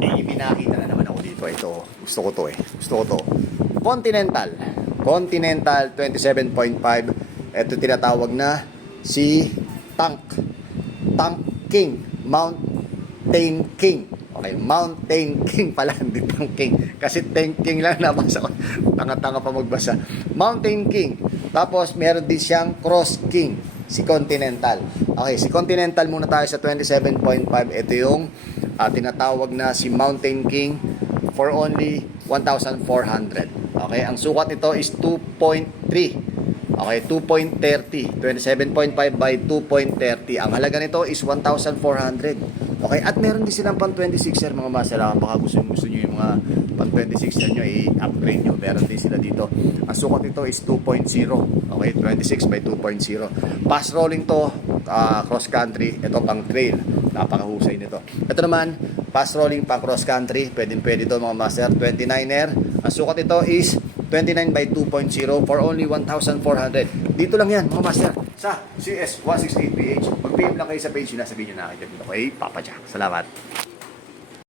may pinakita na naman ako dito. Ito, gusto ko to. Continental 27.5. Ito tinatawag na si Tank King, Mountain King. Okay, Mountain King pala, hindi Tank King. Kasi Tank King lang nabasa ko. Tanga-tanga pa magbasa. Mountain King. Tapos meron din siyang Cross King, si Continental. Okay, si Continental muna tayo sa 27.5. Ito yung tinatawag na si Mountain King for only 1,400. Okay, ang sukat nito is 2.3. Okay, 2.30. 27.5 by 2.30. Ang halaga nito is 1,400. Okay, at meron din silang pang 26er mga master. Baka gusto nyo yung mga pang 26er nyo i-upgrade nyo. Meron din sila dito. Ang sukat nito is 2.0. Okay, 26 by 2.0. Pass rolling to, cross country. Ito pang trail. Napakahusay nito. Ito naman, pass rolling pang cross country. Pwede to mga master. 29er. Ang sukat nito is 29 by 2.0 for only 1,400. Dito lang yan mga master sa CS168PH. Mag-PM lang kayo sa page na sabihin nyo na. Okay, Papa Jack. Salamat.